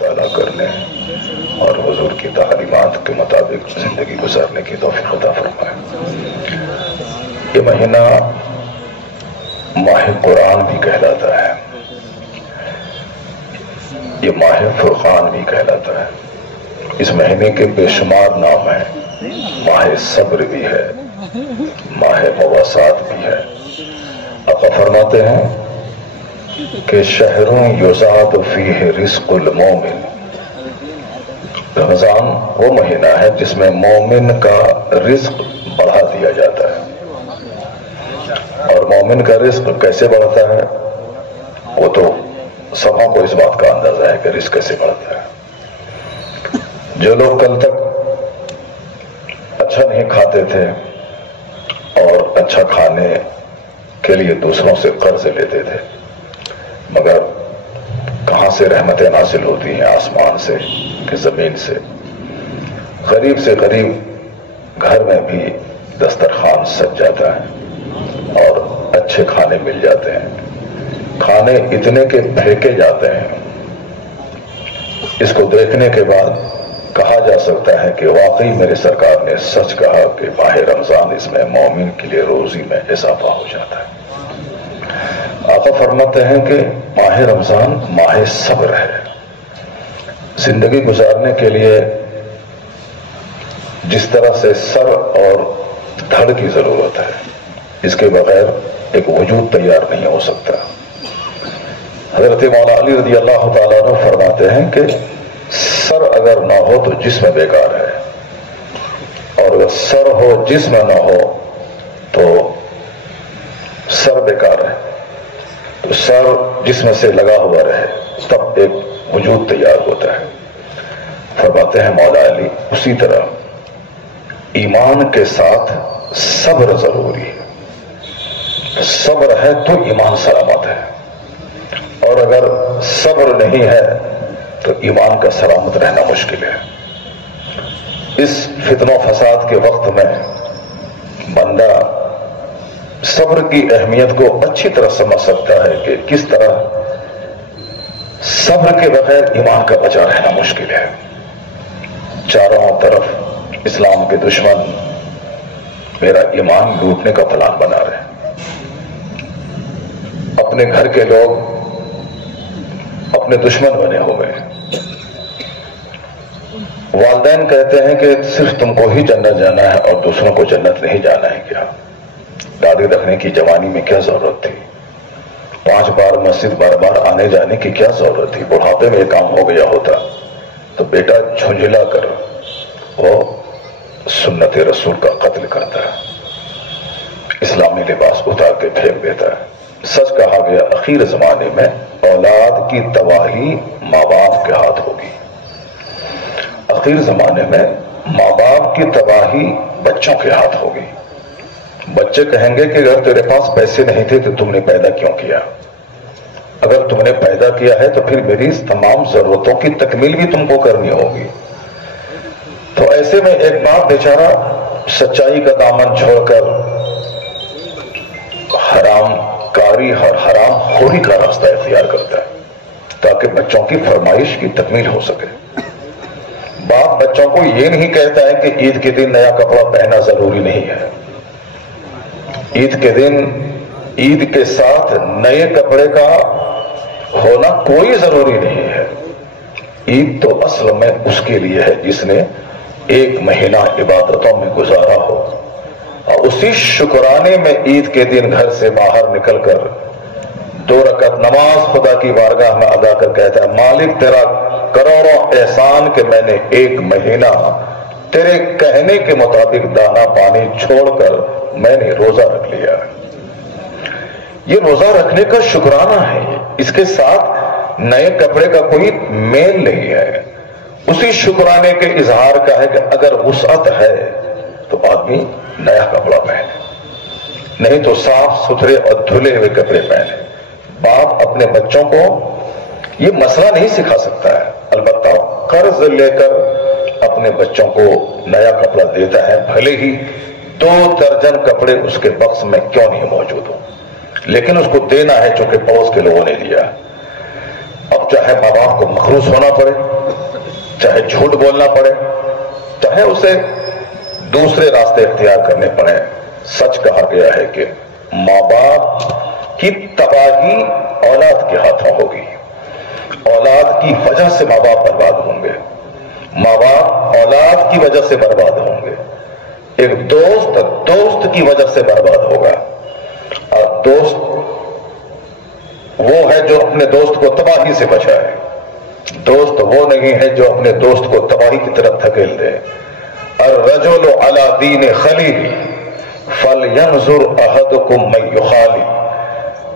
مطالعہ کرنے اور حضور کی تعلیمات کے مطابق زندگی گزارنے کی توفیق عطا فرمائے۔ یہ مہینہ ماہ قرآن بھی کہلاتا ہے، یہ ماہ فرقان بھی کہلاتا ہے۔ اس مہینے کے بے شمار نام ہیں، ماہ صبر بھی ہے، ماہ مواسات بھی ہے۔ آقا فرماتے ہیں کہ شہروں یزاد فیہ رزق المومن، رمضان وہ مہینہ ہے جس میں مومن کا رزق بڑھا دیا جاتا ہے۔ اور مومن کا رزق کیسے بڑھتا ہے وہ تو سبوں کو اس بات کا اندازہ ہے کہ رزق کیسے بڑھتا ہے۔ جو لوگ کل تک اچھا نہیں کھاتے تھے اور اچھا کھانے کے لیے دوسروں سے قرض لیتے تھے، مگر کہاں سے رحمتیں نازل ہوتی ہیں، آسمان سے کہ زمین سے۔ غریب سے غریب گھر میں بھی دسترخوان سج جاتا ہے اور اچھے کھانے مل جاتے ہیں، کھانے اتنے کے پھینکے جاتے ہیں۔ اس کو دیکھنے کے بعد کہا جا سکتا ہے کہ واقعی میرے سرکار نے سچ کہا کہ ماہ رمضان اس میں مومن کے لیے روزی میں اضافہ ہو جاتا ہے۔ آقا فرماتے ہیں کہ ماہ رمضان ماہ صبر ہے۔ زندگی گزارنے کے لیے جس طرح سے سر اور دھڑ کی ضرورت ہے، اس کے بغیر ایک وجود تیار نہیں ہو سکتا۔ حضرت مولا علی رضی اللہ تعالیٰ عنہ فرماتے ہیں کہ سر اگر نہ ہو تو جسم بیکار ہے، اور اگر سر ہو جسم نہ ہو تو سر بیکار ہے۔ تو سر جسم سے لگا ہوا رہے تب ایک وجود تیار ہوتا ہے۔ فرماتے ہیں مولا علی اسی طرح ایمان کے ساتھ صبر ضروری ہے۔ صبر ہے تو ایمان سلامت ہے، اور اگر صبر نہیں ہے تو ایمان کا سلامت رہنا مشکل ہے۔ اس فتنہ و فساد کے وقت میں بندہ صبر کی اہمیت کو اچھی طرح سمجھ سکتا ہے کہ کس طرح صبر کے بغیر ایمان کا بچا رہنا مشکل ہے۔ چاروں طرف اسلام کے دشمن میرا ایمان لوٹنے کا پلان بنا رہے ہیں۔ اپنے گھر کے لوگ اپنے دشمن بنے ہوئے ہیں۔ والدین کہتے ہیں کہ صرف تم کو ہی جنت جانا ہے اور دوسروں کو جنت نہیں جانا ہے کیا؟ داڑھی رکھنے کی جوانی میں کیا ضرورت تھی؟ 5 بار مسجد بار بار آنے جانے کی کیا ضرورت تھی؟ بڑھاپے میں یہ کام ہو گیا ہوتا تو بیٹا جھنجھلا کر وہ سنت رسول کا قتل کرتا ہے، اسلامی لباس اتار کے پھینک دیتا ہے۔ سچ کہا گیا اخیر زمانے میں اولاد کی تباہی ماں باپ کے ہاتھ ہوگی۔ اخیر زمانے میں ماں باپ کی تباہی بچوں کے ہاتھ ہوگی۔ بچے کہیں گے کہ اگر تیرے پاس پیسے نہیں تھے تو تم نے پیدا کیوں کیا؟ اگر تم نے پیدا کیا ہے تو پھر میری تمام ضرورتوں کی تکمیل بھی تم کو کرنی ہوگی۔ تو ایسے میں ایک باپ بیچارہ سچائی کا دامن چھوڑ کر حرام کاری اور حرام خوری کا راستہ اختیار کرتا ہے تاکہ بچوں کی فرمائش کی تکمیل ہو سکے۔ باپ بچوں کو یہ نہیں کہتا ہے کہ عید کے دن نیا کپڑا پہننا ضروری نہیں ہے، عید کے دن عید کے ساتھ نئے کپڑے کا ہونا کوئی ضروری نہیں ہے۔ عید تو اصل میں اس کے لیے ہے جس نے 1 مہینہ عبادتوں میں گزارا ہو، اور اسی شکرانے میں عید کے دن گھر سے باہر نکل کر 2 رکعت نماز خدا کی بارگاہ میں ادا کر کہتا ہے مالک تیرا کروڑوں احسان کہ میں نے 1 مہینہ تیرے کہنے کے مطابق دانا پانی چھوڑ کر میں نے روزہ رکھ لیا۔ یہ روزہ رکھنے کا شکرانہ ہے، اس کے ساتھ نئے کپڑے کا کوئی میل نہیں ہے۔ اسی شکرانے کے اظہار کا ہے کہ اگر وسعت ہے تو آدمی نیا کپڑا پہنے، نہیں تو صاف ستھرے اور دھلے ہوئے کپڑے پہنے۔ باپ اپنے بچوں کو یہ مسئلہ نہیں سکھا سکتا ہے، البتہ قرض لے کر اپنے بچوں کو نیا کپڑا دیتا ہے، بھلے ہی 2 درجن کپڑے اس کے بکس میں کیوں نہیں موجود ہو، لیکن اس کو دینا ہے چونکہ پڑوس کے لوگوں نے دیا۔ اب چاہے ماں باپ کو مخروص ہونا پڑے، چاہے جھوٹ بولنا پڑے، چاہے اسے دوسرے راستے اختیار کرنے پڑے، سچ کہا گیا ہے کہ ماں باپ کی تباہی اولاد کے ہاتھوں ہوگی، اولاد کی وجہ سے ماں باپ برباد ہوں گے، ماں باپ اولاد کی وجہ سے برباد ہوں گے، ایک دوست کی وجہ سے برباد ہوگا، اور دوست وہ ہے جو اپنے دوست کو تباہی سے بچائے، دوست وہ نہیں ہے جو اپنے دوست کو تباہی کی طرف دھکیل دے۔ الرجل علی دین خلیل فلینظر احدکم من یخالی،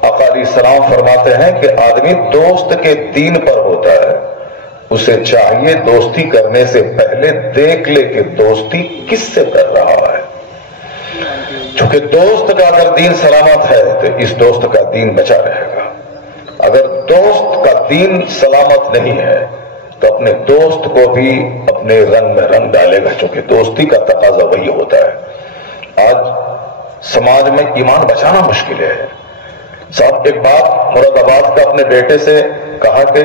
آقا علیہ السلام فرماتے ہیں کہ آدمی دوست کے دین پر ہوتا ہے، اسے چاہیے دوستی کرنے سے پہلے دیکھ لے کہ دوستی کس سے کر رہا ہے، چونکہ دوست کا اگر دین سلامت ہے تو اس دوست کا دین بچا رہے گا، اگر دوست کا دین سلامت نہیں ہے تو اپنے دوست کو بھی اپنے رنگ میں رنگ ڈالے گا، چونکہ دوستی کا تقاضا وہی ہوتا ہے۔ آج سماج میں ایمان بچانا مشکل ہے۔ صاحب ایک بات مراد آباد کا اپنے بیٹے سے کہا کہ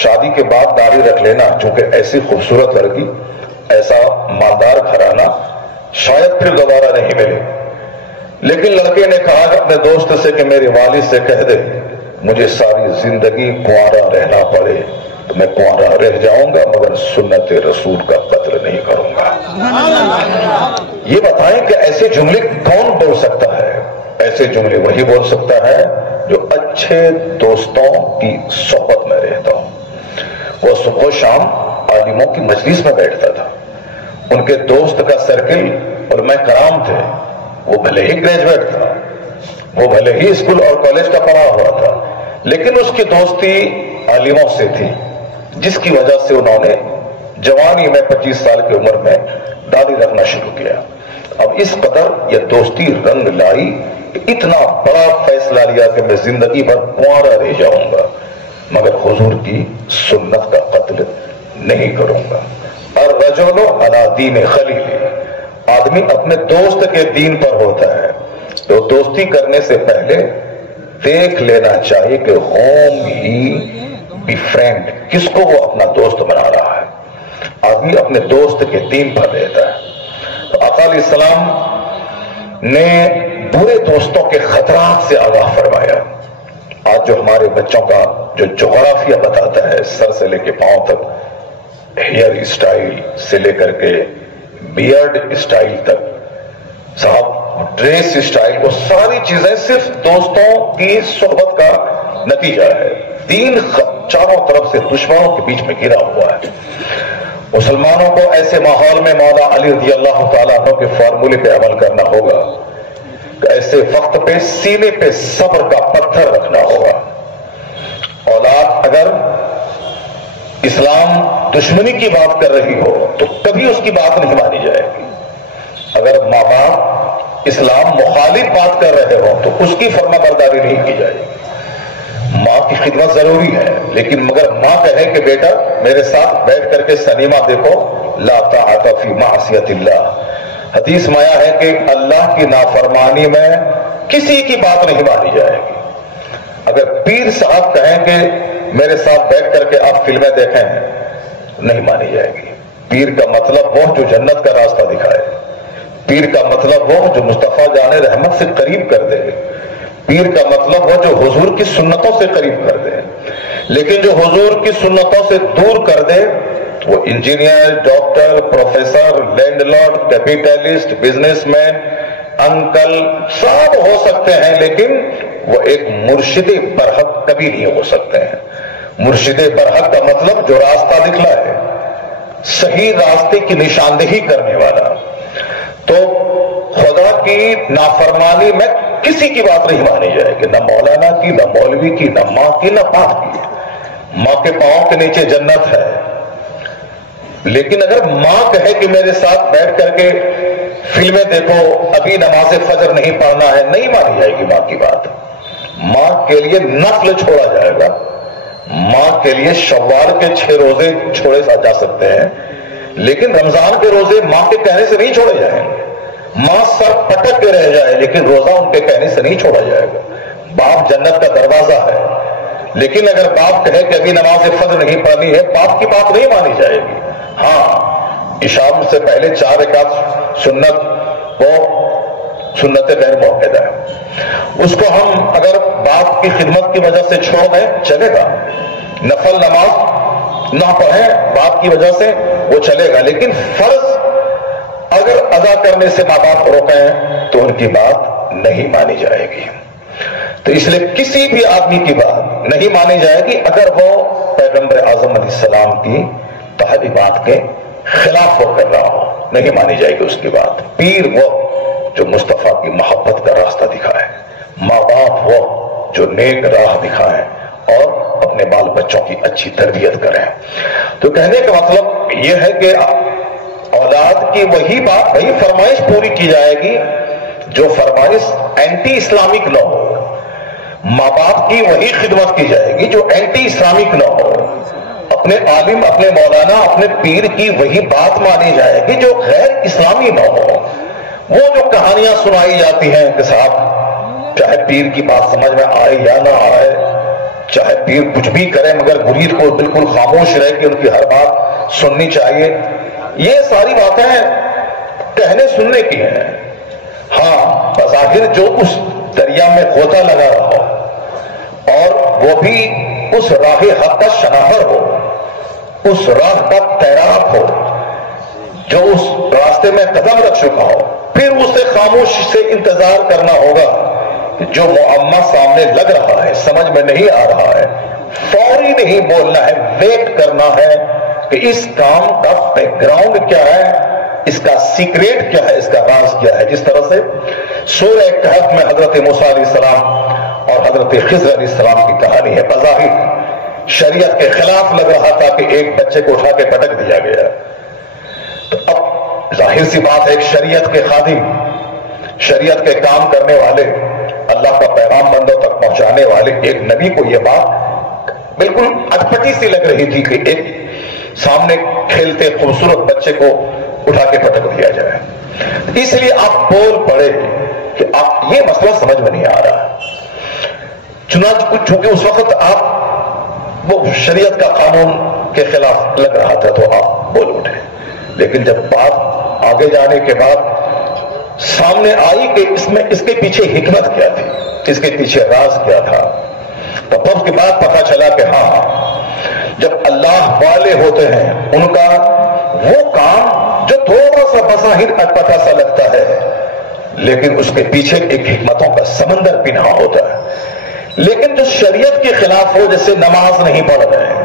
شادی کے بعد داڑھی رکھ لینا، چونکہ ایسی خوبصورت لڑکی، ایسا مالدار گھرانہ شاید پھر دوبارہ نہیں ملے، لیکن لڑکے نے کہا اپنے دوست سے کہ میرے والد سے کہہ دے مجھے ساری زندگی کنوارا رہنا پڑے تو میں کنوارا رہ جاؤں گا، مگر سنت رسول کا قتل نہیں کروں گا۔ یہ بتائیں کہ ایسے جملے کون بول سکتا ہے؟ ایسے جملے وہی بول سکتا ہے جو اچھے دوستوں کی صحبت میں رہتا ہوں۔ وہ صبح و شام عالموں کی مجلس میں بیٹھتا تھا، ان کے دوست کا سرکل علماء کرام تھے، وہ بھلے ہی گریجویٹ تھا، وہ بھلے ہی اسکول اور کالج کا پڑھا ہوا تھا، لیکن اس کی دوستی عالموں سے تھی، جس کی وجہ سے انہوں نے جوانی میں 25 سال کی عمر میں داڑھی رکھنا شروع کیا۔ اب اس قدر یہ دوستی رنگ لائی کہ اتنا بڑا فیصلہ لیا کہ میں زندگی بھر کنوارا رہ جاؤں گا مگر حضور کی سنت کا قتل نہیں کروں گا۔ الرجل علی دین خلیل، آدمی اپنے دوست کے دین پر ہوتا ہے تو دوستی کرنے سے پہلے دیکھ لینا چاہیے کہ ہوم ہی بی فرینڈ، کس کو وہ اپنا دوست بنا رہا ہے۔ آدمی اپنے دوست کے دین پر رہتا ہے۔ تو آقا علیہ السلام نے برے دوستوں کے خطرات سے آگاہ فرمایا۔ آج جو ہمارے بچوں کا جو جغرافیہ بتاتا ہے، سر سے لے کے پاؤں تک، ہیئر اسٹائل سے لے کر کے بیئرڈ اسٹائل تک، صاحب ڈریس اسٹائل، وہ ساری چیزیں صرف دوستوں کی صحبت کا نتیجہ ہے۔ دین چاروں طرف سے دشمنوں کے بیچ میں گھرا ہوا ہے۔ مسلمانوں کو ایسے ماحول میں مولا علی رضی اللہ تعالیٰ عنہ کے فارمولے پہ عمل کرنا ہوگا کہ ایسے وقت پہ سینے پہ صبر کا پتھر رکھنا ہوگا۔ اولاد اگر اسلام دشمنی کی بات کر رہی ہو تو کبھی اس کی بات نہیں مانی جائے گی، اگر ماں باپ اسلام مخالف بات کر رہے ہو تو اس کی فرما برداری نہیں کی جائے گی۔ ماں کی خدمت ضروری ہے، لیکن مگر ماں کہے کہ بیٹا میرے ساتھ بیٹھ کر کے سنیما دیکھو، لا طاعت فی معصیت اللہ، حدیث میں آیا ہے کہ اللہ کی نافرمانی میں کسی کی بات نہیں مانی جائے گی۔ اگر پیر صاحب کہیں کہ میرے ساتھ بیٹھ کر کے آپ فلمیں دیکھیں، نہیں مانی جائے گی۔ پیر کا مطلب وہ جو جنت کا راستہ دکھائے، پیر کا مطلب وہ جو مصطفیٰ جان رحمت سے قریب کر دے، پیر کا مطلب وہ جو حضور کی سنتوں سے قریب کر دے۔ لیکن جو حضور کی سنتوں سے دور کر دے وہ engineer, doctor, professor, landlord, capitalist, businessman, uncle سب ہو سکتے ہیں، لیکن وہ ایک مرشد برحق کبھی نہیں ہو سکتے ہیں۔ مرشد برحق کا مطلب جو راستہ دکھلائے، صحیح راستے کی نشاندہی کرنے والا۔ تو خدا کی نافرمانی میں کسی کی بات نہیں مانی جائے گی، نہ مولانا کی، نہ مولوی کی، نہ ماں کی، نہ باپ کی۔ ماں کے پاؤں کے نیچے جنت ہے، لیکن اگر ماں کہے کہ میرے ساتھ بیٹھ کر کے فلمیں دیکھو، ابھی نماز فجر نہیں پڑھنا ہے، نہیں مانی جائے گی ماں کی بات۔ ماں کے لیے نفل چھوڑا جائے گا، ماں کے لیے شوال کے 6 روزے چھوڑے جا سکتے ہیں، لیکن رمضان کے روزے ماں کے کہنے سے نہیں چھوڑے جائیں گے۔ ماں سر پٹک کے رہ جائے لیکن روزہ ان کے کہنے سے نہیں چھوڑا جائے گا۔ باپ جنت کا دروازہ ہے، لیکن اگر باپ کہے کہ ابھی نماز فجر نہیں پڑھنی ہے، باپ کی بات نہیں مانی جائے گی۔ ہاں، عشاء سے پہلے 4 رکعت سنت وہ سنت غیر موقعہ ہے، اس کو ہم اگر باپ کی خدمت کی وجہ سے چھوڑ دیں چلے گا، نفل نماز نہ پڑھیں باپ کی وجہ سے وہ چلے گا، لیکن فرض اگر ادا کرنے سے ماں باپ روکیں تو ان کی بات نہیں مانی جائے گی۔ تو اس لیے کسی بھی آدمی کی بات نہیں مانی جائے گی اگر وہ پیغمبر اعظم علیہ السلام کی تعلیمات کے خلاف وہ کر رہا ہو، نہیں مانی جائے گی اس کی بات۔ پیر وہ جو مصطفیٰ کی محبت کا راستہ دکھائے، ماں باپ وہ جو نیک راہ دکھائیں اور اپنے بال بچوں کی اچھی تربیت کریں۔ تو کہنے کا مطلب یہ ہے کہ اولاد کی وہی بات، وہی فرمائش پوری کی جائے گی جو فرمائش اینٹی اسلامک نہ ہو، ماں باپ کی وہی خدمت کی جائے گی جو اینٹی اسلامک نہ ہو، اپنے عالم، اپنے مولانا، اپنے پیر کی وہی بات مانی جائے گی جو غیر اسلامی نہ ہو۔ وہ جو کہانیاں سنائی جاتی ہیں کہ صاحب چاہے پیر کی بات سمجھ میں آئے یا نہ آئے، چاہے پیر کچھ بھی کرے مگر مرید کو بالکل خاموش رہے کہ ان کی ہر بات سننی چاہیے، یہ ساری باتیں کہنے سننے کی ہیں۔ ہاں، بظاہر جو اس دریا میں غوطہ لگا رہا ہو اور وہ بھی اس راہ حق کا شناہر ہو، اس راہ کا تیراک ہو، جو اس راستے میں قدم رکھ چکا ہو، پھر اسے خاموش سے انتظار کرنا ہوگا کہ جو معمہ سامنے لگ رہا ہے، سمجھ میں نہیں آ رہا ہے، فوری نہیں بولنا ہے، ویٹ کرنا ہے کہ اس کام کا بیک گراؤنڈ کیا ہے، اس کا سیکریٹ کیا ہے، اس کا راز کیا ہے۔ جس طرح سے سورہ کہف میں حضرت موسیٰ علیہ السلام اور حضرت خضر علیہ السلام کی کہانی ہے، بظاہر شریعت کے خلاف لگ رہا تھا کہ ایک بچے کو اٹھا کے پٹک دیا گیا، تو اب ظاہر سی بات ہے ایک شریعت کے خادم، شریعت کے کام کرنے والے، اللہ کا پیغام بندوں تک پہنچانے والے ایک نبی کو یہ بات بالکل اٹپٹی سی لگ رہی تھی کہ ایک سامنے کھیلتے خوبصورت بچے کو اٹھا کے پٹک دیا جائے۔ اس لیے آپ بول پڑے کہ آپ یہ مسئلہ سمجھ میں نہیں آ رہا، چنانچہ چونکہ اس وقت آپ وہ شریعت کا قانون کے خلاف لگ رہا تھا تو آپ بول اٹھے، لیکن جب بات آگے جانے کے بعد سامنے آئی کہ اس کے پیچھے حکمت کیا تھی، اس کے پیچھے راز کیا تھا، تب اس کے بعد پتہ چلا کہ ہاں، جب اللہ والے ہوتے ہیں ان کا وہ کام جو تھوڑا سا بظاہر اٹپٹا سا لگتا ہے لیکن اس کے پیچھے ایک حکمتوں کا سمندر پنہا ہوتا ہے، لیکن جو شریعت کے خلاف ہو، جیسے نماز نہیں پڑھ رہے ہیں،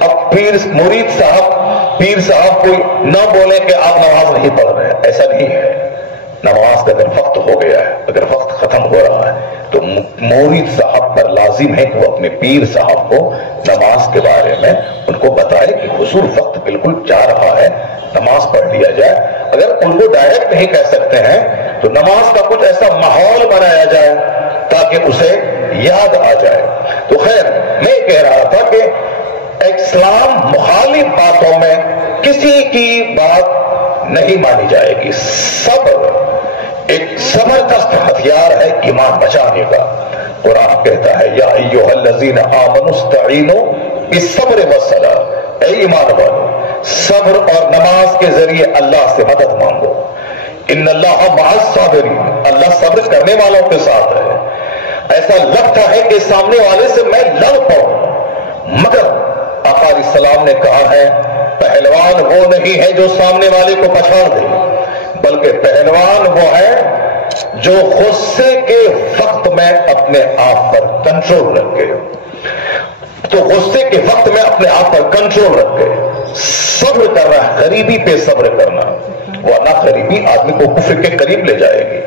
اب مرید صاحب، پیر صاحب کوئی نہ بولے کہ آپ نماز نہیں پڑھ رہے ہیں، ایسا نہیں ہے۔ نماز کا اگر وقت ہو گیا ہے، اگر وقت ختم ہو رہا ہے تو مرید صاحب پر لازم ہے کہ وہ اپنے پیر صاحب کو نماز کے بارے میں ان کو بتائے کہ حضور وقت بالکل جا رہا ہے، نماز پڑھ لیا جائے۔ اگر ان کو ڈائریکٹ نہیں کہہ سکتے ہیں تو نماز کا کچھ ایسا ماحول بنایا جائے تاکہ اسے یاد آ جائے۔ تو خیر، میں کہہ رہا تھا کہ اسلام مخالف باتوں میں کسی کی بات نہیں مانی جائے گی۔ صبر ایک زبردست ہتھیار ہے ایمان بچانے کا۔ قرآن کہتا ہے یا ایھا الذین آمنوا استعینوا بالصبر والصلاۃ، اے ایمان والو صبر اور نماز کے ذریعے اللہ سے مدد مانگو۔ ان اللہ مع الصابرین، اللہ صبر کرنے والوں کے ساتھ ہے۔ ایسا لگتا ہے کہ سامنے والے سے میں لڑ پڑوں، مگر آقا علیہ السلام نے کہا ہے پہلوان وہ نہیں ہے جو سامنے والے کو پچھاڑ دے، بلکہ پہلوان وہ ہے جو غصے کے وقت میں اپنے آپ پر کنٹرول رکھے۔ تو غصے کے وقت میں اپنے آپ پر کنٹرول رکھے، صبر کر رہا ہے، غریبی پہ صبر کرنا، ورنہ غریبی آدمی کو کفر کے قریب لے جائے گی۔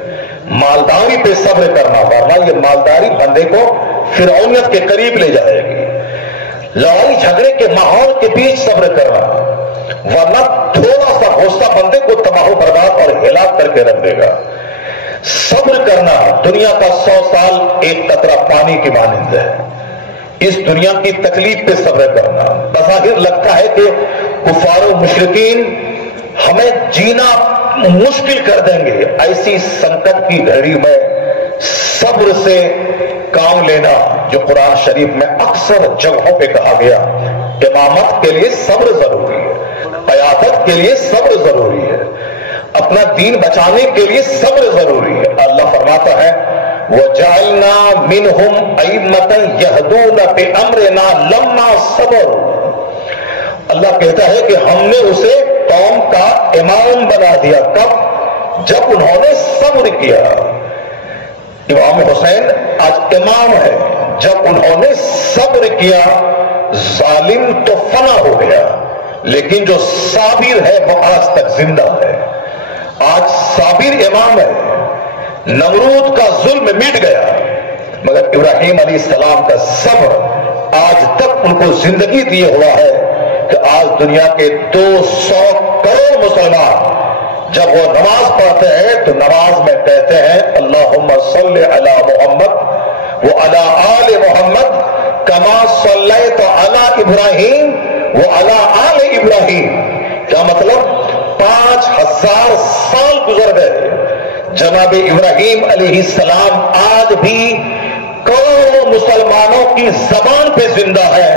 مالداری پہ صبر کرنا، ورنہ یہ مالداری بندے کو فرعونیت کے قریب لے جائے گی۔ لڑائی جھگڑے کے ماحول کے بیچ صبر کرنا، ورنہ تھوڑا سا غصہ بندے کو تباہ و برباد اور ہلاک کر کے رکھ دے گا۔ صبر کرنا دنیا کا 100 سال ایک قطرہ پانی کی مانند ہے۔ اس دنیا کی تکلیف پہ صبر کرنا، بظاہر لگتا ہے کہ کفار و مشرکین ہمیں جینا مشکل کر دیں گے، ایسی سنکٹ کی گھڑی میں صبر سے کام لینا جو قرآن شریف میں اکثر جگہوں پہ کہا گیا. امامت کے لیے صبر ضروری ہے, قیادت کے لیے صبر ضروری ہے, اپنا دین بچانے کے لیے صبر ضروری ہے. اللہ فرماتا ہے وَجَعَلْنَا مِنْهُمْ أَئِمَّةً يَهْدُونَ بِأَمْرِنَا لَمَّا صَبَرُوا. اللہ کہتا ہے کہ ہم نے اسے قوم کا امام بنا دیا. کب؟ جب انہوں نے صبر کیا. امام حسین آج امام ہے. جب انہوں نے صبر کیا ظالم تو فنا ہو گیا, لیکن جو صابر ہے وہ آج تک زندہ ہے. آج صابر امام ہے. نمرود کا ظلم مٹ گیا, مگر ابراہیم علیہ السلام کا صبر آج تک ان کو زندگی دیے ہوا ہے کہ آج دنیا کے 200 کروڑ مسلمان جب وہ نماز پڑھتے ہیں تو نماز میں کہتے ہیں اللہم صلی علی محمد وعلی آل محمد کما صلیت علی ابراہیم وعلی آل ابراہیم. کیا مطلب؟ 5000 سال گزر گئے, جناب ابراہیم علیہ السلام آج بھی کروڑوں مسلمانوں کی زبان پہ زندہ ہے.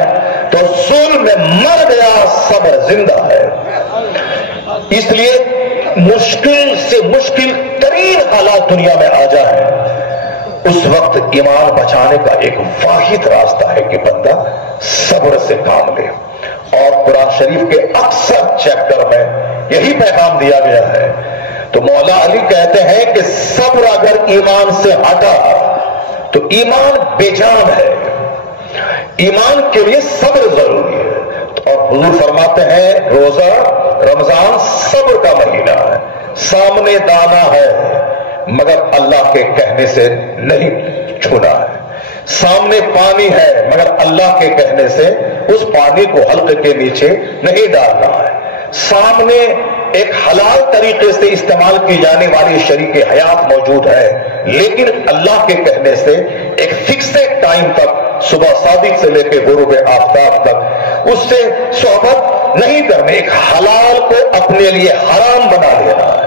تو ظلم مر گیا, صبر زندہ ہے. اس لیے مشکل سے مشکل ترین حالات دنیا میں آ جائیں, اس وقت ایمان بچانے کا ایک واحد راستہ ہے کہ بندہ صبر سے کام لے. اور قرآن شریف کے اکثر چیپٹر میں یہی پیغام دیا گیا ہے. تو مولا علی کہتے ہیں کہ صبر اگر ایمان سے ہٹا تو ایمان بے جان ہے. ایمان کے لیے صبر ضروری ہے. اور حضور فرماتے ہیں روزہ رمضان صبر کا مہینہ ہے. سامنے دانا ہے مگر اللہ کے کہنے سے نہیں چھونا ہے. سامنے پانی ہے مگر اللہ کے کہنے سے اس پانی کو حلقے کے نیچے نہیں ڈالنا ہے. سامنے ایک حلال طریقے سے استعمال کی جانے والی شریک حیات موجود ہے, لیکن اللہ کے کہنے سے ایک فکسڈ ٹائم تک صبح صادق سے لے کے غروب آفتاب تک اس سے صحبت نہیں کرنے. ایک حلال کو اپنے لیے حرام بنا لینا ہے.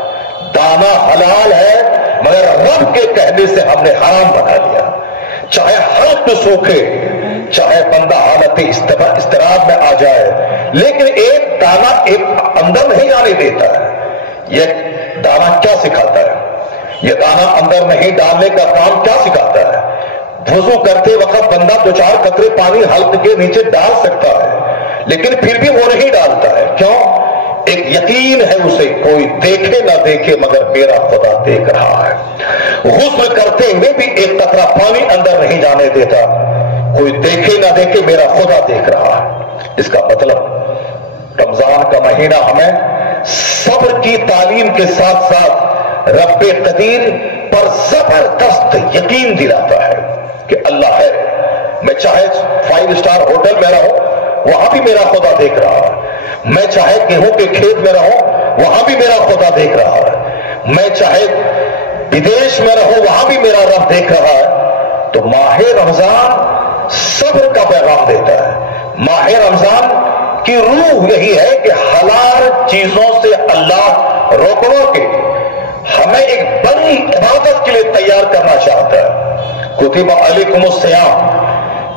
دانا حلال ہے مگر رب کے کہنے سے ہم نے حرام بنا لیا. چاہے حلق سوکھے, چاہے بندہ حالت اضطراب میں آ جائے, لیکن ایک دانا ایک اندر نہیں آنے دیتا ہے. یہ دانا کیا سکھاتا ہے؟ یہ دانا اندر نہیں ڈالنے کا کام کیا سکھاتا ہے؟ وضو کرتے وقت بندہ 2-4 قطرے پانی حلق کے نیچے ڈال سکتا ہے, لیکن پھر بھی وہ نہیں ڈالتا ہے. کیوں؟ ایک یقین ہے اسے, کوئی دیکھے نہ دیکھے مگر میرا خدا دیکھ رہا ہے. غسل کرتے ہوئے بھی ایک قطرہ پانی اندر نہیں جانے دیتا, کوئی دیکھے نہ دیکھے میرا خدا دیکھ رہا ہے. اس کا مطلب رمضان کا مہینہ ہمیں صبر کی تعلیم کے ساتھ ساتھ رب قدیر پر زبردست یقین دلاتا ہے کہ اللہ ہے. میں چاہے 5 اسٹار ہوٹل میں رہوں وہاں بھی میرا خدا دیکھ رہا ہے. میں چاہے گیہوں کے کھیت میں رہوں وہاں بھی میرا خدا دیکھ رہا ہے. میں چاہے بدیش میں رہوں وہاں بھی میرا رب دیکھ رہا ہے. تو ماہ رمضان صبر کا پیغام دیتا ہے. ماہ رمضان کی روح یہی ہے کہ حلال چیزوں سے اللہ روکو کے ہمیں ایک بڑی عبادت کے لیے تیار کرنا چاہتا ہے. کتب علیکم الصیام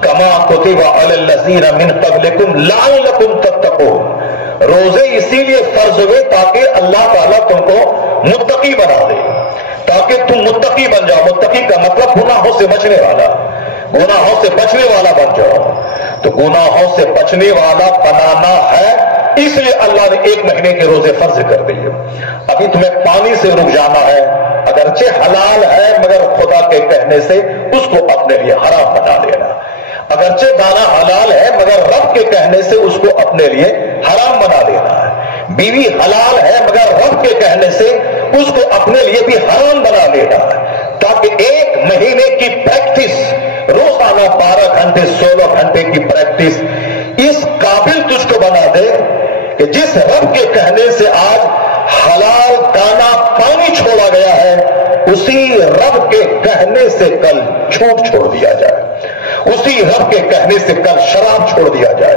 کما کتب علی الذین من قبلکم لعلکم تتقون. روزے اسی لیے فرض ہوئے تاکہ اللہ تعالیٰ تم کو متقی بنا دے, تاکہ تم متقی بن جاؤ. متقی کا مطلب گناہوں سے بچنے والا, گناہوں سے بچنے والا بن جاؤ. تو گناہوں سے بچنے والا بنانا ہے, اس لیے اللہ نے 1 مہینے کے روزے فرض کر دیے. ابھی تمہیں پانی سے رک جانا ہے, اگرچہ حلال ہے مگر خدا کے کہنے سے اس کو اپنے لیے حرام بنا لینا. اگرچہ دانا حلال ہے مگر رب کے کہنے سے اس کو اپنے لیے حرام بنا لینا ہے. بیوی حلال ہے مگر رب کے کہنے سے اس کو اپنے لیے بھی حرام بنا لینا ہے, تاکہ 1 مہینے کی پریکٹس, روزانہ 12 گھنٹے 16 گھنٹے کی پریکٹس اس قابل تجھ کو بنا دے کہ جس رب کے کہنے سے آج حلال دانا پانی چھوڑا گیا ہے, اسی رب کے کہنے سے کل جھوٹ چھوڑ دیا جائے, اسی رب کے کہنے سے کل شراب چھوڑ دیا جائے,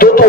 2-2,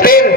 3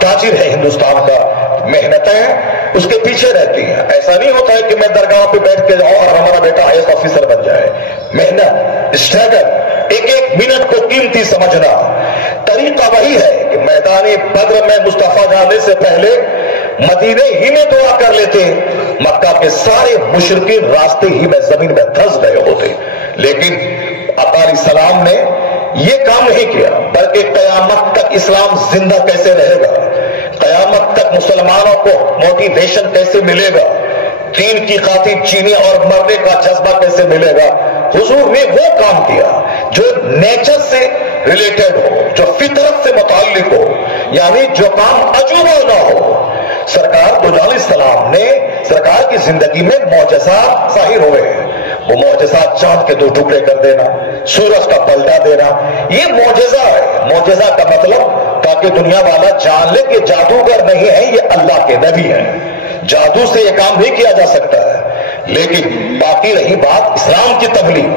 تاجر ہے ہندوستان کا، محنتیں اس کے پیچھے رہتی ہیں. ایسا نہیں ہوتا ہے کہ میں درگاہ پہ بیٹھ کے جاؤں اور ہمارا بیٹا IAS آفیسر بن جائے. محنت، اسٹرگل، ایک ایک منٹ کو قیمتی سمجھنا. طریقہ وہی ہے کہ میدان بدر میں مصطفیٰ جانے سے پہلے مدینے ہی میں دعا کر لیتے، مکہ کے سارے مشرکین راستے ہی میں زمین میں دھس گئے ہوتے. لیکن آقا علیہ السلام نے یہ کام نہیں کیا، بلکہ قیامت تک اسلام زندہ کیسے رہے گا، قیامت تک مسلمانوں کو موٹیویشن کیسے ملے گا، دین کی خاطر جینے اور مرنے کا جذبہ کیسے ملے گا، حضور نے وہ کام کیا جو نیچر سے ریلیٹڈ ہو، جو فطرت سے متعلق ہو، یعنی جو کام عجوبہ نہ ہو. سرکار دو علیہ السلام نے سرکار کی زندگی میں معجزات ظاہر ہوئے ہیں. وہ معجزات چاند کے 2 ٹکڑے کر دینا، سورج کا پلٹا دینا، یہ معجزہ ہے. معجزہ کا مطلب تاکہ دنیا والا جان لے کہ جادوگر نہیں ہے، یہ اللہ کے نبی ہیں. جادو سے یہ کام نہیں کیا جا سکتا ہے. لیکن باقی رہی بات اسلام کی تبلیغ،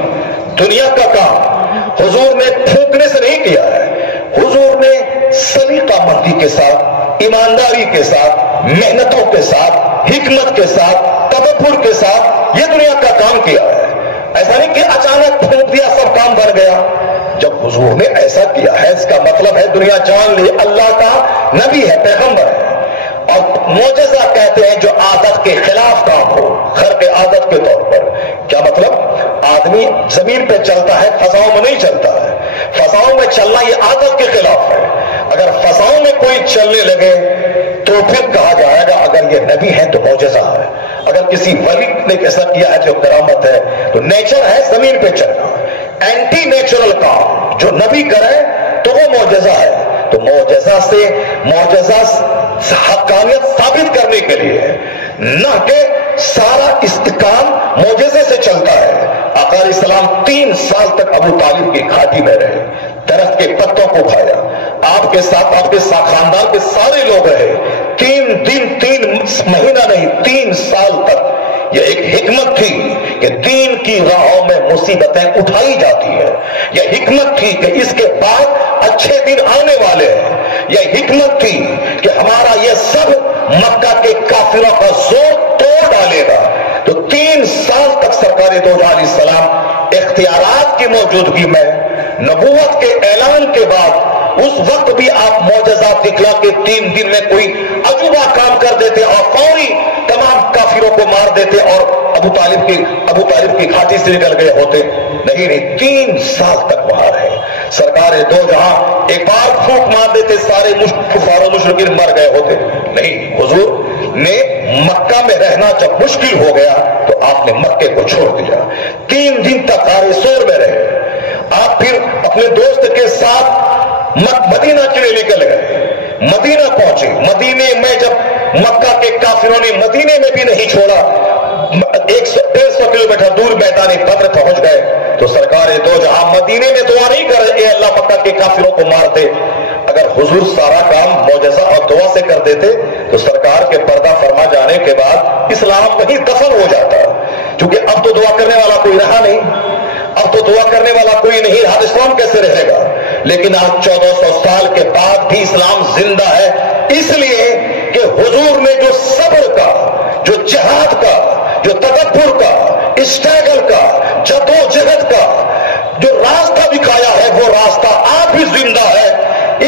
دنیا کا کام حضور نے پھونکنے سے نہیں کیا ہے. حضور نے سلیقہ مندی کے ساتھ، ایمانداری کے ساتھ، محنتوں کے ساتھ، حکمت کے ساتھ، تدبر کے ساتھ یہ دنیا کا کام کیا ہے. ایسا نہیں کہ اچانک پھونک دیا سب کام بن گیا. جب حضور نے ایسا کیا ہے اس کا مطلب ہے دنیا جان لی اللہ کا نبی ہے، پیغمبر ہے. اور معجزہ کہتے ہیں جو عادت کے خلاف کام ہو، خرق عادت کے طور پر. کیا مطلب؟ آدمی زمین پہ چلتا ہے، فضاؤں میں نہیں چلتا ہے. فضاؤں میں چلنا یہ عادت کے خلاف ہے. اگر فضاؤں میں کوئی چلنے لگے تو پھر کہا جائے گا اگر یہ نبی ہے تو معجزہ ہے. اگر کسی ولی نے ایسا کیا ہے تو کرامت ہے. تو نیچر ہے زمین پہ چلنا. اینٹی نیچرل کام جو نبی کرے تو وہ معجزہ ہے. تو معجزہ سے معجزہ حقانیت ثابت کرنے کے لیے نہ کہ سارا استقام معجزے سے چلتا ہے. آقا علیہ السلام 3 سال تک ابو طالب کی گھاٹی میں رہے، درخت کے پتوں کو کھایا. آپ کے ساتھ آپ کے خاندان کے سارے لوگ رہے. 3 دن 3 مہینہ نہیں 3 سال تک. یہ ایک حکمت تھی کہ دین کی راہوں میں مصیبتیں اٹھائی جاتی ہیں. یہ حکمت تھی کہ اس کے بعد اچھے دن آنے والے ہیں. یہ حکمت تھی کہ ہمارا یہ سب مکہ کے کافروں کا زور توڑ ڈالے گا. تو 3 سال تک سرکار دو علیہ السلام اختیارات کی موجودگی میں نبوت کے اعلان کے بعد اس وقت بھی آپ معجزات دکھلا کے 3 دن میں کوئی عجوبہ کام کر دیتے اور فوری تمام کافروں کو مار دیتے اور ابو طالب کی گھاٹی سے نکل گئے ہوتے. نہیں 3 سال تک وہاں رہے. سرکار دو جہاں ایک بار پھونک مار دیتے سارے کفار و مشرکین مر گئے ہوتے. نہیں، حضور نے مکہ میں رہنا جب مشکل ہو گیا تو آپ نے مکے کو چھوڑ دیا. 3 دن تک غار ثور میں رہے. آپ پھر اپنے دوست کے ساتھ مدینہ کے لیے نکل گئے. مدینہ پہنچے. مدینے میں جب مکہ کے کافروں نے مدینے میں بھی نہیں چھوڑا، 100-150 کلومیٹر دور میدان بدر پہنچ گئے تو سرکار دو جہاں مدینے میں دعا نہیں کر رہے اے اللہ مکہ کے کافروں کو مار دے. اگر حضور سارا کام معجزہ اور دعا سے کر دیتے تو سرکار کے پردہ فرما جانے کے بعد اسلام کہیں دفن ہو جاتا. کیونکہ اب تو دعا کرنے والا کوئی رہا نہیں، اب تو دعا کرنے والا کوئی نہیں رہا، اسلام کیسے رہے گا؟ لیکن آج 1400 سال کے بعد بھی اسلام زندہ ہے، اس لیے کہ حضور نے جو صبر کا، جو جہاد کا، جو تدبر کا، اسٹرگل کا، جدوجہد کا جو راستہ دکھایا ہے وہ راستہ آج بھی زندہ ہے.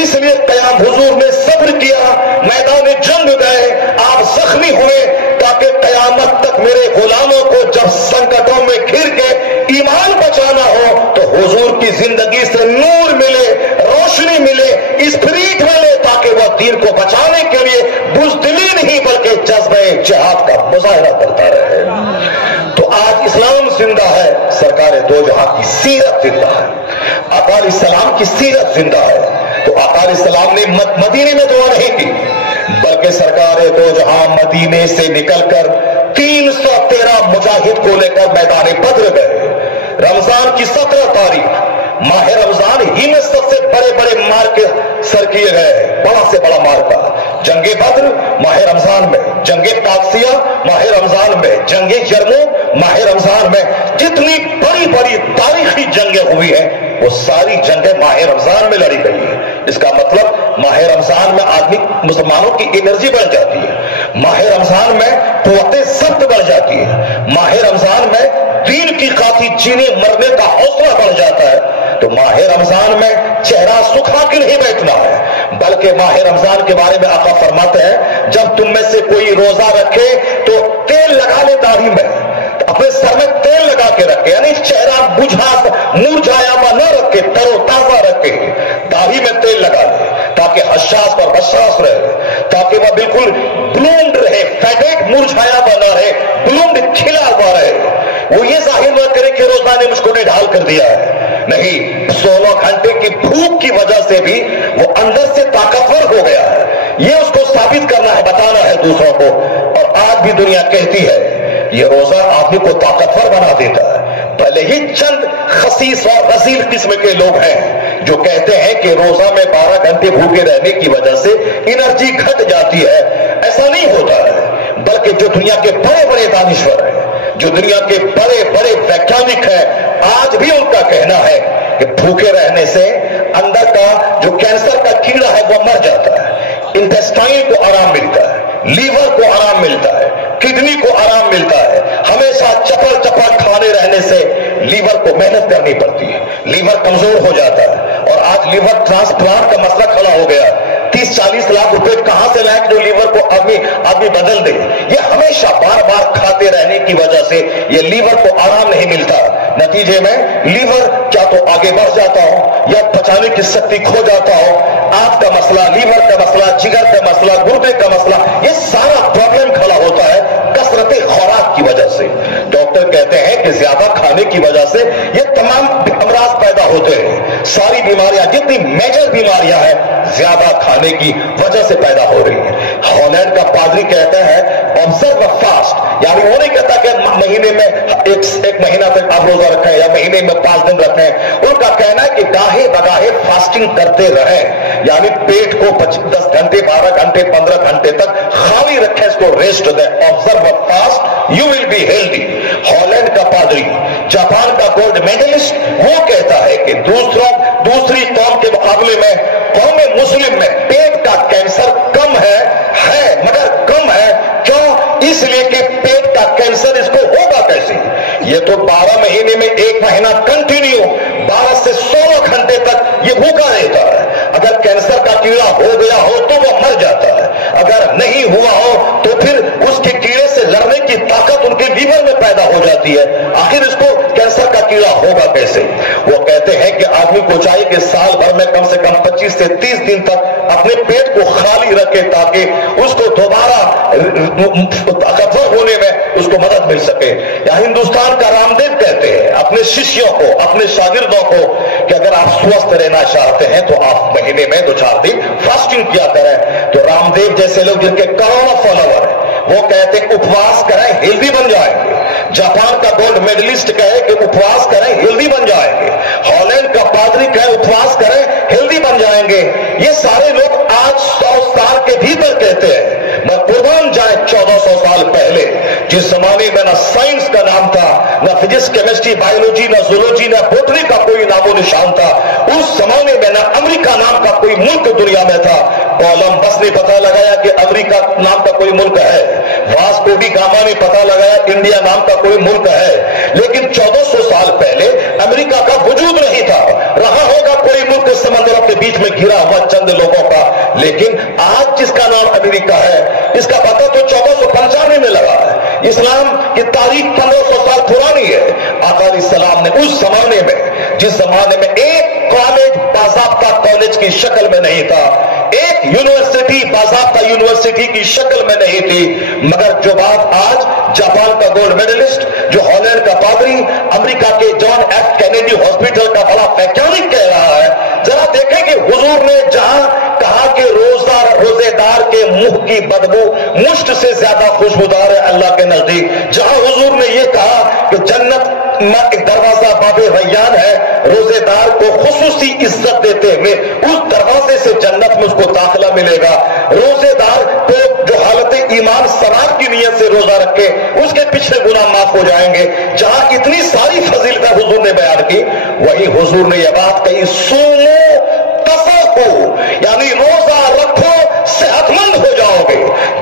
اس لیے قیام حضور نے صبر کیا، میدان جنگ گئے، آپ زخمی ہوئے تاکہ قیامت تک میرے غلاموں کو جب سنکٹوں میں گھر کے ایمان بچانا ہو تو حضور کی زندگی سے نور ملے، روشنی ملے، اسپرٹ ملے، تاکہ وہ دین کو بچانے کے لیے بزدلی نہیں بلکہ جذبہ جہاد کا مظاہرہ کرتا رہے. تو آج اسلام زندہ ہے، سرکار دو جہاں کی سیرت زندہ ہے، آقا علیہ السلام کی سیرت زندہ ہے. تو آقا علیہ السلام نے مدینے میں دعا نہیں کی بلکہ سرکار دو جہاں مدینے سے نکل کر 313 مجاہد کو لے کر میدان بدر گئے. رمضان کی 17 تاریخ ماہ رمضان ہی میں سب سے بڑے بڑے مارکے سر کیے گئے. بڑا سے بڑا مارکا جنگ بدر ماہ رمضان میں، جنگ قادسیہ ماہ رمضان میں، جنگ یرموک ماہ رمضان میں. جتنی بڑی بڑی تاریخی جنگیں ہوئی ہیں وہ ساری جنگیں ماہ رمضان میں لڑی گئی ہیں. اس کا مطلب ماہ رمضان میں آدمی مسلمانوں کی انرجی بڑھ جاتی ہے، ماہ رمضان میں قوت ضبط بڑھ جاتی ہے، ماہ رمضان میں دین کی خاطر جینے مرنے کا حوصلہ بڑھ جاتا ہے۔ تو ماہ رمضان میں چہرہ سکھا کے نہیں بیٹھنا ہے، بلکہ ماہ رمضان کے بارے میں آقا فرماتے ہیں جب تم میں سے کوئی روزہ رکھے تو تیل لگا لے داڑھی میں، اپنے سر میں تیل لگا کے رکھے، یعنی چہرہ مرجھایا ہوا نہ رکھے، تر و تازہ رکھے، داڑھی میں تیل لگا لے تاکہ حساس اور بشاس رہے، تاکہ وہ بالکل بلومڈ رہے، فیٹیگ مرجھایا ہوا نہ رہے، بلومڈ کھلا ہوا رہے۔ وہ یہ ظاہر نہ کرے کہ روزہ نے مجھ کو ڈھال کر دیا ہے، نہیں، 16 گھنٹے کی بھوک کی وجہ سے بھی وہ اندر سے طاقتور ہو گیا ہے، یہ اس کو ثابت کرنا ہے، بتانا ہے دوسروں کو۔ اور آج بھی دنیا کہتی ہے یہ روزہ آدمی کو طاقتور بنا دیتا ہے۔ پہلے ہی چند خسیس اور رذیل قسم کے لوگ ہیں جو کہتے ہیں کہ روزہ میں 12 گھنٹے بھوکے رہنے کی وجہ سے انرجی گھٹ جاتی ہے۔ ایسا نہیں ہوتا ہے، بلکہ جو دنیا کے بڑے بڑے دانشور ہیں، جو دنیا کے بڑے بڑے ویگیانک ہیں، آج بھی ان کا کہنا ہے کہ بھوکے رہنے سے اندر کا جو کینسر کا کیڑا ہے وہ مر جاتا ہے، انٹسٹائن کو آرام ملتا ہے، لیور کو آرام ملتا ہے، کڈنی کو آرام ملتا ہے۔ ہمیشہ چپڑ چپڑ کھانے رہنے سے لیور کو محنت کرنی پڑتی ہے، لیور کمزور ہو جاتا ہے، اور آج لیور ٹرانسپلانٹ کا مسئلہ کھڑا ہو گیا، 30-40 لاکھ روپے کہاں سے لائیں جو لیور کو آدمی بدل دے۔ یہ ہمیشہ بار بار کھاتے رہنے کی وجہ سے یہ لیور کو آرام نہیں ملتا، نتیجے میں لیور کیا تو آگے بڑھ جاتا ہو یا پچانے کی شکتی کھو جاتا ہو۔ آنکھ کا مسئلہ، لیور کا مسئلہ، جگر کا مسئلہ، گردے کا مسئلہ، یہ سارا پرابلم کھڑا ہوتا ہے کثرت خوراک کی وجہ سے۔ ڈاکٹر کہتے ہیں کہ زیادہ کھانے کی وجہ سے یہ تمام امراض پیدا ہوتے ہیں، ساری بیماریاں، جتنی میجر بیماریاں ہیں زیادہ کھانے کی وجہ سے پیدا ہو رہی ہیں۔ ہالینڈ کا پادری کہتا ہے observe a fast، یعنی وہ نہیں کہتا کہ مہینے میں ایک مہینہ تک آپ روزہ رکھیں یا مہینے میں 5 دن رکھیں، ان کا کہنا ہے کہ گاہے بگاہے فاسٹنگ کرتے رہیں، یعنی پیٹ کو 10 گھنٹے 12 گھنٹے 15 گھنٹے تک خالی رکھیں، اس کو ریسٹ دیں۔ observe a fast you will be healthy۔ Holland کا پادری، جاپان کا گولڈ میڈلسٹ، وہ کہتا ہے کہ دوسری قوم کے مقابلے میں قوم مسلم میں پیٹ کا کینسر کم ہے مگر کم ہے، کیوں؟ اس لیے کہ پیٹ کا کینسر اس کو ہوگا کیسے؟ یہ تو 12 مہینے میں 1 مہینہ کنٹینیو 12 سے 16 گھنٹے تک یہ بھوکا رہتا ہے۔ اگر کینسر کا کیڑا ہو گیا ہو تو وہ مر جاتا ہے، اگر نہیں ہوا ہو تو پھر اس کے کیڑے سے لڑنے کی طاقت ان کے لیور میں پیدا ہو جاتی ہے، آخر اس کو کینسر کا کیڑا ہوگا کیسے؟ وہ کہتے ہیں کہ آدمی کو چاہیے کہ سال بھر میں کم سے کم 25 سے 30 دن تک اپنے پیٹ کو خالی رکھے تاکہ اس کو دوبارہ طاقتور ہونے میں اس کو مدد مل سکے۔ یا ہندوستان کا رام دیو کہتے ہیں اپنے ششیوں کو، اپنے شاگردوں کو کہ اگر آپ سوستھ رہنا چاہتے ہیں تو آپ مہینے میں 2-4 دن فاسٹنگ کیا کریں۔ تو رام دیو جیسے لوگ جن کے کروڑوں فالوور ہیں وہ کہتے ہیں اپواس کریں ہیلدی بن جائیں گے۔ جاپان کا گولڈ میڈلسٹ کہے کہ اپواس کریں ہیلدی بن جائیں گے۔ ہالینڈ کا پادری کہے اپواس کریں ہیلدی بن جائیں گے۔ یہ سارے لوگ آج 100 سال کے بھیتر کہتے ہیں۔ میں قربان جائے 1400 سال پہلے جس زمانے میں نہ سائنس کا نام تھا، نہ فزکس، کیمسٹری، بایولوجی، نہ زولوجی، نہ بوٹنی کا کوئی نام و نشان تھا، اس زمانے میں نہ امریکہ نام کا کوئی ملک دنیا میں تھا۔ کولمبس نے پتہ لگایا کہ امریکہ نام کا کوئی ملک ہے، واسکو ڈی گاما نے پتہ لگایا انڈیا نام کا کوئی ملک ہے، لیکن 1400 سال پہلے امریکہ کا وجود نہیں تھا۔ رہا ہوگا کوئی ملک سمندروں کے بیچ میں گھرا ہوا چند لوگوں کا، لیکن آج جس کا نام امریکہ ہے اس کا پتہ تو 1495 میں لگا ہے۔ اسلام کی تاریخ 1500 سال پرانی ہے۔ آقا علیہ السلام نے اس زمانے میں، جس زمانے میں ایک کالج باضابطہ کالج کی شکل میں نہیں تھا، ایک یونیورسٹی باضابطہ یونیورسٹی کی شکل میں نہیں تھی، مگر جو بات آج جاپان کا گولڈ میڈلسٹ، جو ہالینڈ کا پادری، امریکہ کے جان ایف کینیڈی ہاسپٹل کا بڑا ویگیانک کہہ رہا ہے، ذرا دیکھیں کہ حضور نے جہاں کہا کہ روزے دار کے منہ کی بدبو مشت سے زیادہ خوشبودار ہے اللہ کے نزدیک، جہاں حضور نے یہ کہا کہ جنت میں ایک دروازہ باب ریان ہے، روزے دار کو خصوصی عزت دیتے ہوئے اس دروازے سے جنت میں اس کو داخلہ ملے گا۔ روزے دار کو جو حالت ایمان سوار کی نیت سے روزہ رکھے اس کے پچھلے گناہ معاف ہو جائیں گے۔ جہاں اتنی ساری فضیلتیں حضور نے بیان کی، وہی حضور نے یہ بات کہی، سومو تصدقوا،